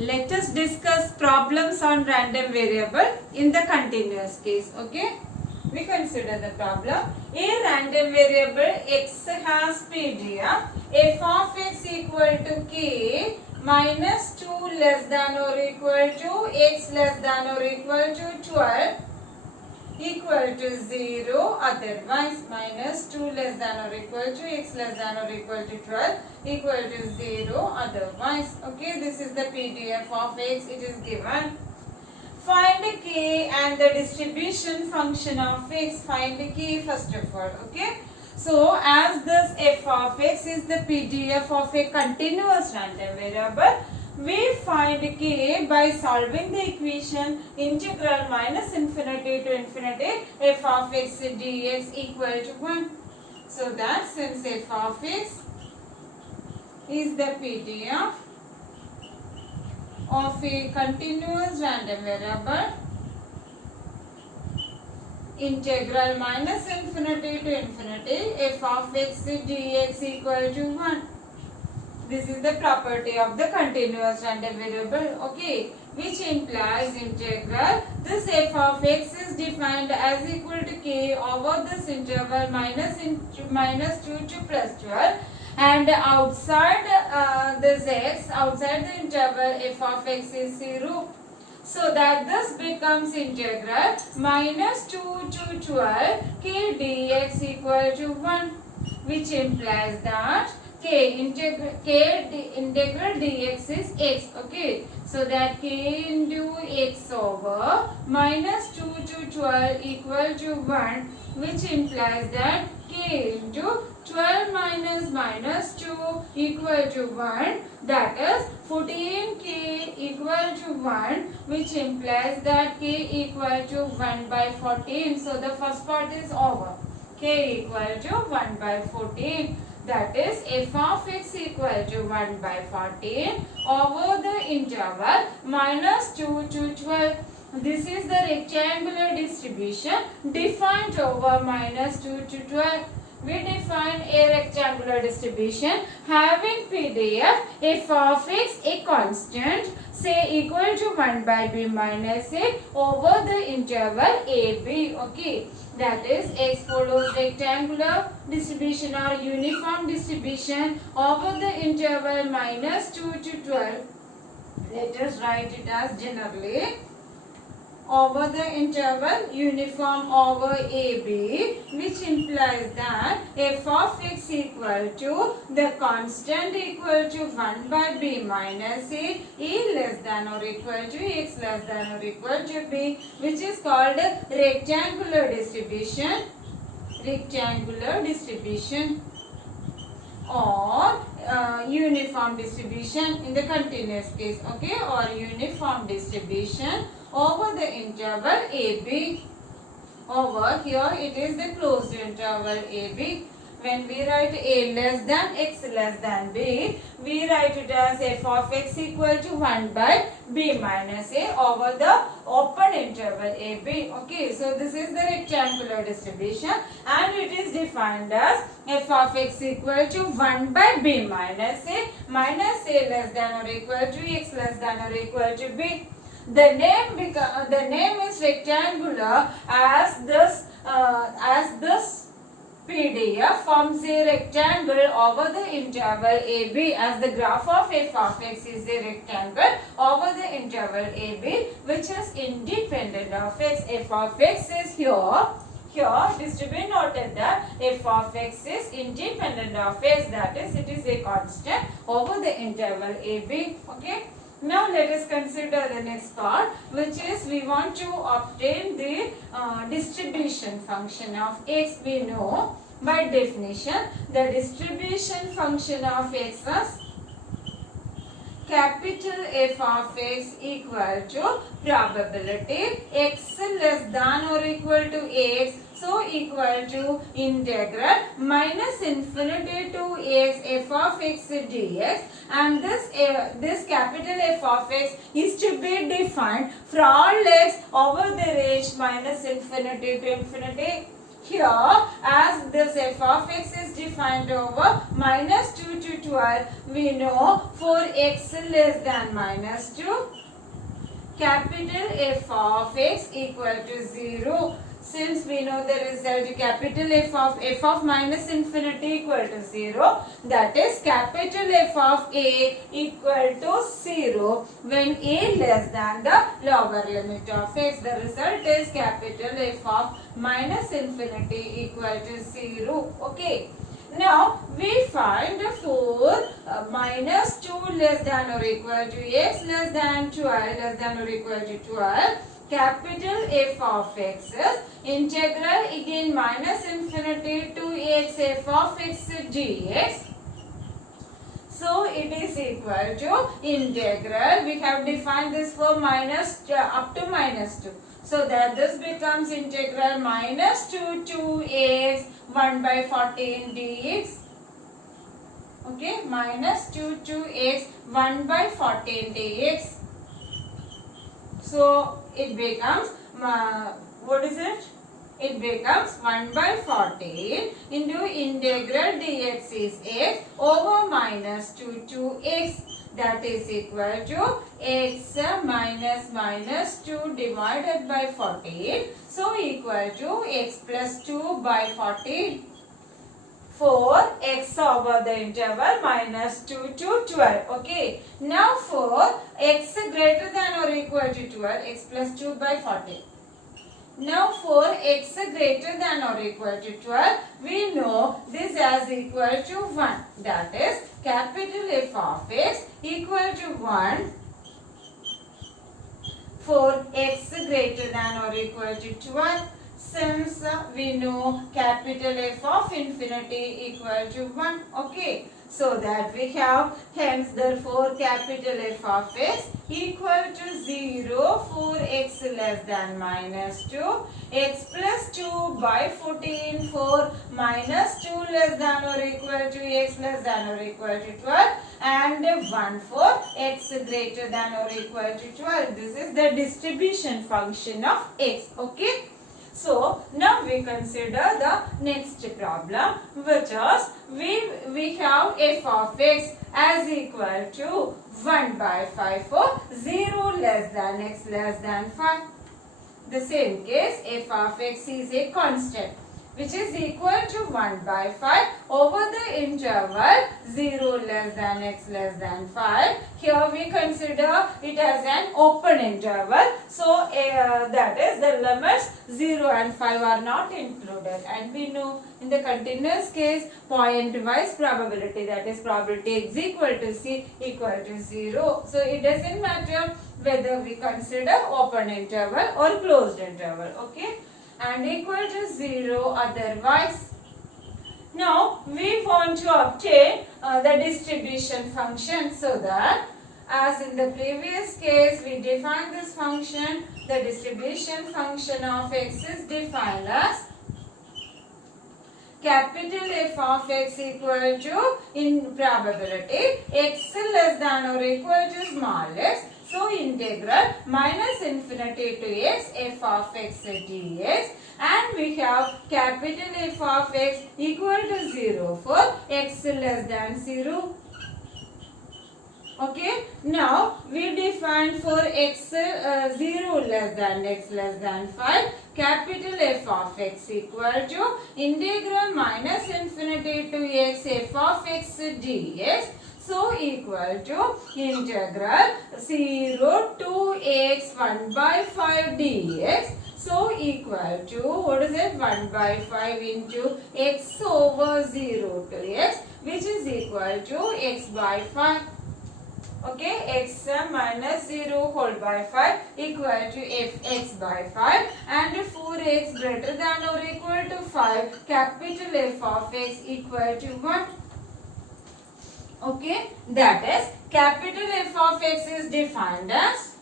Let us discuss problems on random variable in the continuous case. Okay. We consider the problem. A random variable x has PDF. F of x equal to k minus 2 less than or equal to x less than or equal to 12 equal to 0, otherwise minus 2 less than or equal to x less than or equal to 12 equal to 0, otherwise. Okay, this is the PDF of x, it is given. Find k and the distribution function of x. Find k first of all. Okay. So as this f of x is the PDF of a continuous random variable, we find k by solving the equation integral minus infinity to infinity f of x dx equal to 1. So that since f of x is the PDF of a continuous random variable, integral minus infinity to infinity f of x dx equal to 1. This is the property of the continuous random variable, okay, which implies integral. This f of x is defined as equal to k over this interval minus 2 to plus 12. And outside this x, outside the interval f of x is 0. So that this becomes integral minus 2 to 12 k dx equal to 1, which implies that integral dx is x. Okay. So that k into x over minus 2 to 12 equal to 1, which implies that k into 12 minus 2 equal to 1, that is 14k equal to 1, which implies that k equal to 1 by 14. So the first part is over. K equal to 1 by 14. That is f of x equal to 1 by 14 over the interval minus 2 to 12. This is the rectangular distribution defined over minus 2 to 12. We define a rectangular distribution having PDF f of x a constant, say equal to 1 by b minus a over the interval ab. Okay, that is x follows rectangular distribution or uniform distribution over the interval minus 2 to 12. Let us write it as generally over the interval uniform over AB, which implies that f of x equal to the constant equal to 1 by b minus a less than or equal to x less than or equal to b, which is called rectangular distribution. Rectangular distribution or uniform distribution in the continuous case, okay, or uniform distribution over the interval AB. Over here it is the closed interval AB. When we write a less than x less than b, we write it as f of x equal to 1 by b minus a over the open interval AB. Okay, so this is the rectangular distribution and it is defined as f of x equal to 1 by b minus a less than or equal to x less than or equal to b. The name is rectangular as this PDF forms a rectangle over the interval AB, as the graph of f of x is a rectangle over the interval AB, which is independent of x. F of x is here. It is to be noted that f of x is independent of x, that is it is a constant over the interval AB. Okay. Now let us consider the next part, which is we want to obtain the distribution function of x. We know by definition the distribution function of x is capital F of x equal to probability x less than or equal to x, so equal to integral minus infinity to x f of x dx, and this capital F of x is to be defined for all x over the range minus infinity to infinity. here as this f of x is defined over minus 2 to 12, we know for x less than minus 2, capital F of x equal to 0. Since we know the result capital F of minus infinity equal to 0, that is capital F of a equal to 0 when a less than the lower limit of x. The result is capital F of minus infinity equal to 0. Okay. Now we find for minus 2 less than or equal to x less than 12 less than or equal to 12, capital F of x is integral again minus infinity to x f of x dx. So it is equal to integral. We have defined this for minus up to minus 2. So that this becomes integral minus 2 to x 1 by 14 dx. Okay, minus 2 to x 1 by 14 dx. So it becomes, what is it? It becomes 1 by 14 into integral dx is x over minus 2 to x. That is equal to x minus 2 divided by 14. So equal to x plus 2 by 14. For x over the interval minus 2 to 12. Okay. Now for x greater than or equal to 12, x plus 2 by 14. Now for x greater than or equal to 12, we know this as equal to 1. That is capital F of x equal to 1 for x greater than or equal to 12. Since we know capital F of infinity equal to 1. Okay. So that we have, hence therefore capital F of x equal to 0 for x less than minus 2, x plus 2 by 14 for minus 2 less than or equal to x less than or equal to 12, and 1 for x greater than or equal to 12. This is the distribution function of x. Okay. So now we consider the next problem, which is we have f of x as equal to 1 by 5 for 0 less than x less than 5. The same case, f of x is a constant which is equal to 1 by 5 over the interval 0 less than x less than 5. Here we consider it as an open interval. So that is the limits 0 and 5 are not included. And we know in the continuous case point-wise probability, that is probability x equal to c equal to 0. So it doesn't matter whether we consider open interval or closed interval. Okay. And equal to 0 otherwise. Now we want to obtain the distribution function, so that as in the previous case we defined this function, the distribution function of x is defined as capital F of x equal to, in probability, x less than or equal to small x. So integral minus infinity to x f of x dx, and we have capital F of x equal to 0 for x less than 0. Okay. Now we define for x 0 less than x less than 5, capital F of x equal to integral minus infinity to x f of x dx. So equal to integral 0 to x 1 by 5 dx. So equal to, what is it, 1 by 5 into x over 0 to x, which is equal to x by 5. Okay, x minus 0 whole by 5 equal to x by 5, and 4x greater than or equal to 5, capital F of x equal to 1. Okay, that is capital F of x is defined as,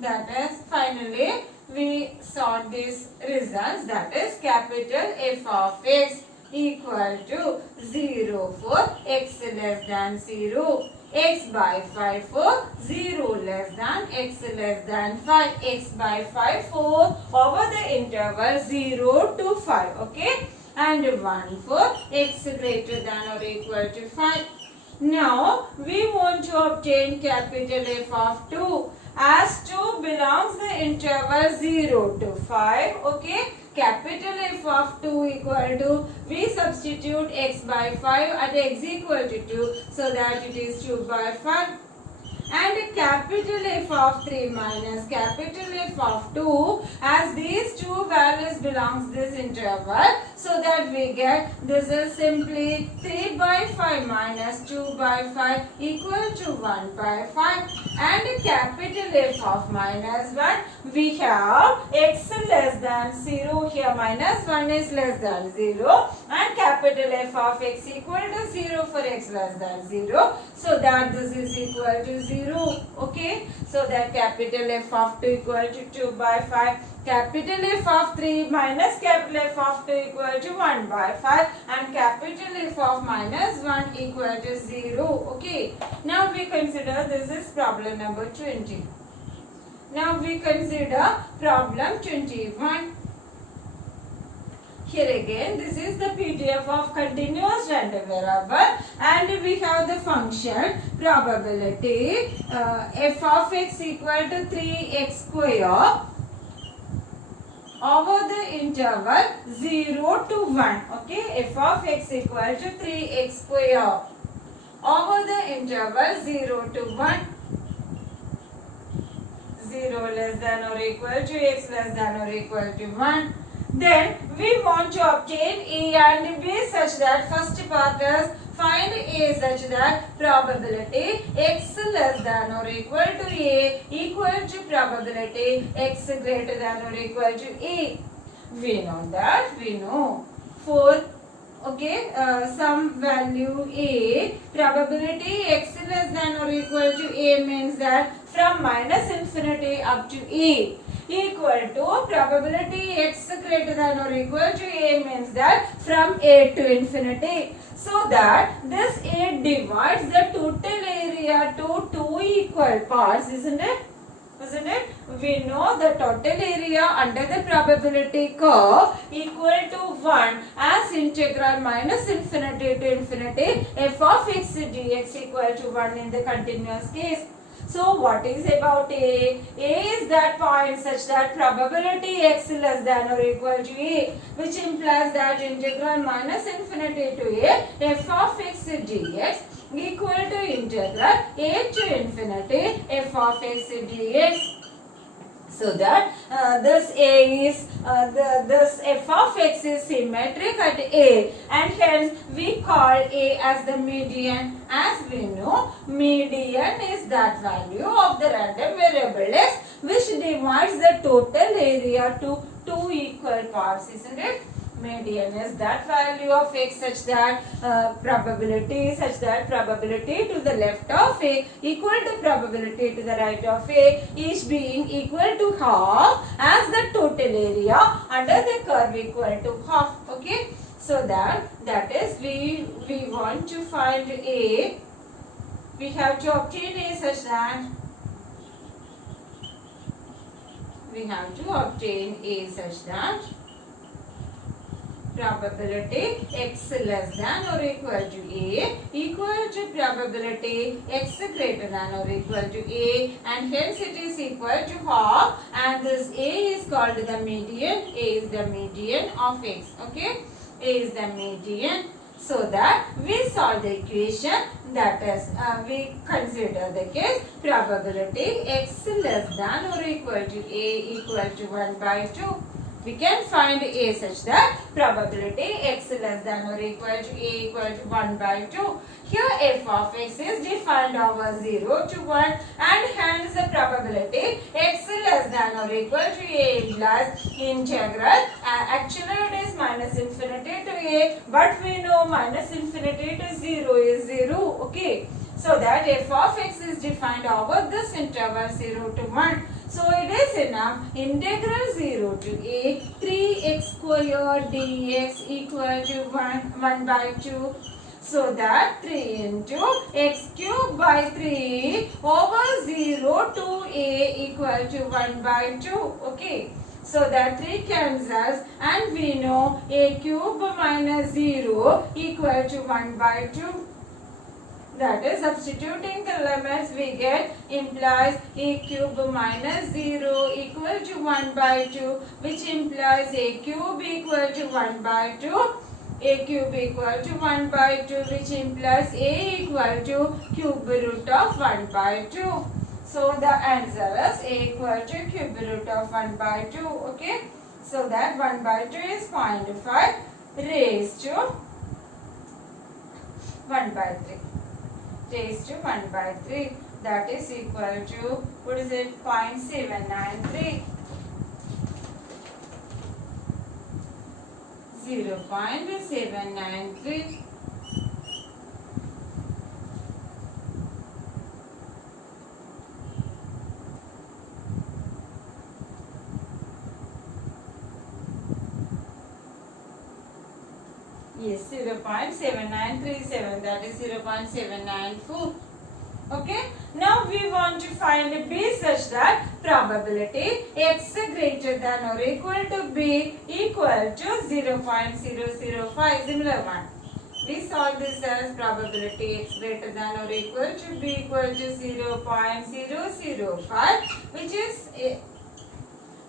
that is finally we sought these results, that is capital F of x equal to 0 for x less than 0. x by 5 for 0 less than x less than 5. X by 5 for over the interval 0 to 5. Okay. And 1 for x greater than or equal to 5. Now we want to obtain capital F of 2. As 2 belongs the interval 0 to 5. Okay. Capital F of 2 equal to, we substitute x by 5 at x equal to 2, so that it is 2 by 5. And capital F of 3 minus capital F of 2, as these two values belongs this interval, so that we get, this is simply 3 by 5 minus 2 by 5 equal to 1 by 5. And capital F of minus 1, we have x less than 0, here minus 1 is less than 0, and capital F of x equal to 0 for x less than 0, so that this is equal to 0. Okay, so that capital F of 2 equal to 2 by 5, capital F of 3 minus capital F of 2 equal to 1 by 5, and capital F of minus 1 equal to 0. Okay, now we consider, this is problem number 20. Now we consider problem 21. Here again, this is the PDF of continuous random variable, and we have the function probability f of x equal to 3x square over the interval 0 to 1. Okay, f of x equal to 3x square over the interval 0 to 1. 0 less than or equal to x less than or equal to 1. Then we want to obtain A and B such that first part is find A such that probability x less than or equal to A equal to probability x greater than or equal to A. We know that, we know for some value A, probability x less than or equal to A means that from minus infinity up to A, equal to probability x greater than or equal to A means that from A to infinity. So that this A divides the total area to two equal parts, isn't it? Isn't it? We know the total area under the probability curve equal to 1 as integral minus infinity to infinity f of x dx equal to 1 in the continuous case. So what is about A? A is that point such that probability x less than or equal to A, which implies that integral minus infinity to A f of x dx equal to integral A to infinity f of x dx. So that this A is this f of x is symmetric at A, and hence we call A as the median. As we know, median is that value of the random variable x which divides the total area to two equal parts, isn't it? Median is that value of x such that probability to the left of A equal to probability to the right of A, each being equal to half as the total area under the curve equal to half. Okay, so that is we want to find A. We have to obtain A such that probability x less than or equal to A equal to probability x greater than or equal to A, and hence it is equal to half, and this A is called the median. A is the median of x. Okay, A is the median. So that we solve the equation, that is we consider the case probability x less than or equal to A equal to 1 by 2. We can find A such that probability x less than or equal to A equal to 1 by 2. Here f of x is defined over 0 to 1, and hence the probability x less than or equal to A implies integral. Actually it is minus infinity to A, but we know minus infinity to 0 is 0. Okay, so that f of x is defined over this interval 0 to 1. So it is enough integral 0 to A 3x square dx equal to 1 by 2. So that 3 into x cube by 3 over 0 to a equal to 1 by 2. Okay. So that 3 cancels and we know a cube minus 0 equal to 1 by 2. That is, substituting the limits we get implies a cube minus 0 equal to 1 by 2, which implies a cube equal to 1 by 2. A cube equal to 1 by 2, which implies a equal to cube root of 1 by 2. So the answer is a equal to cube root of 1 by 2. Okay. So that 1 by 2 is 0.5 raised to 1 by 3. Raised to 1 by 3. That is equal to, what is it, 0.793. 0.793. Yes, 0.7937. That is 0.794. Okay. Now we want to find b such that probability x greater than or equal to b equal to 0.005. Similar one. We solve this as probability x greater than or equal to b equal to 0.005,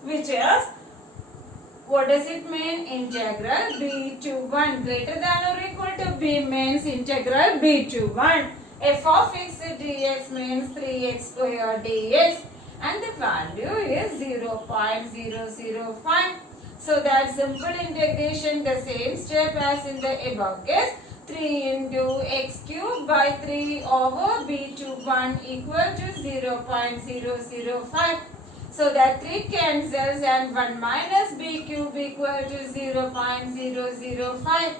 which is what does it mean? Integral b to 1 greater than or equal to b means integral b to 1. F of x dx means 3x square dx and the value is 0.005. So that simple integration, the same step as in the above case. 3 into x cube by 3 over b to 1 equal to 0.005. So that 3 cancels and 1 minus b cube equal to 0.005,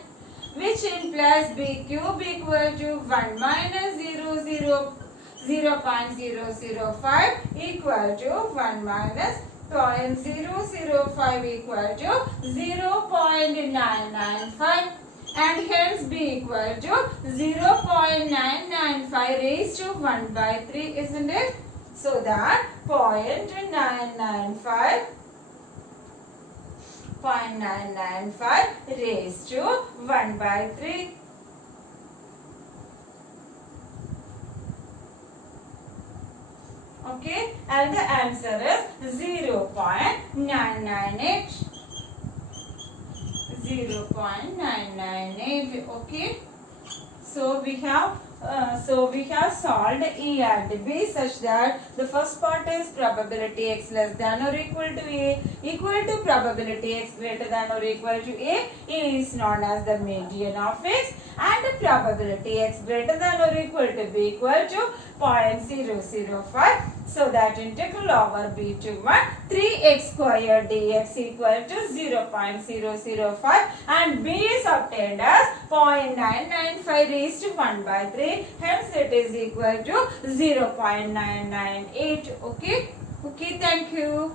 which implies b cube equal to 1 minus 0.005 equal to 1 minus 0.005 equal to 0.995, and hence b equal to 0.995 raised to 1 by 3, isn't it? So that 0.995 raised to 1 by 3. Okay, and the answer is 0.998. 0.998. Okay. So we have solved E and B such that the first part is probability x less than or equal to A equal to probability x greater than or equal to A. A is known as the median of x, and the probability x greater than or equal to B equal to 0.005. So that integral over b to 1 3x square dx equal to 0.005, and b is obtained as 0.995 raised to 1 by 3. Hence it is equal to 0.998. Okay. Okay, thank you.